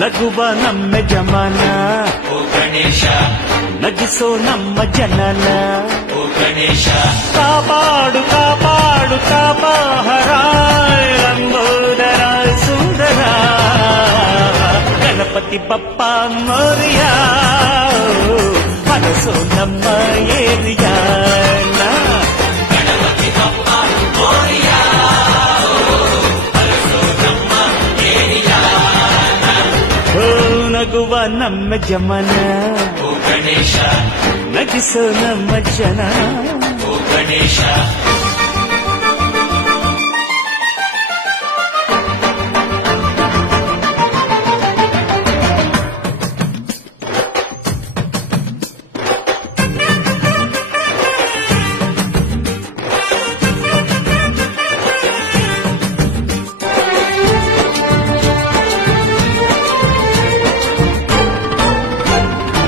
ನಗುವ ನಮ್ಮ ಜಮಾನ ಓ ಗಣೇಶ ನಗಿಸೋ ನಮ್ಮ ಜನನ ಓ ಗಣೇಶ ಕಾಪಾಡು ಕಾಪಾಡು ಕಾಪಾಹರ ಲಂಬೋದರ ಸುಂದರ ಗಣಪತಿ ಬಪ್ಪ ಮೋರಿಯ ಮನಸ್ಸು ನಮ್ಮ ಏರಿಯಾನ ಗಣಪತಿ ಬಪ್ಪ ಮೋರಿಯ ನಮ್ಮ ಏರಿಯಾ ಓ ನಗುವ ನಮ್ಮ ಜಮನ ಓ ಗಣೇಶ ನಗಿಸೋ ನಮ್ಮ ಜನ ಓ ಗಣೇಶ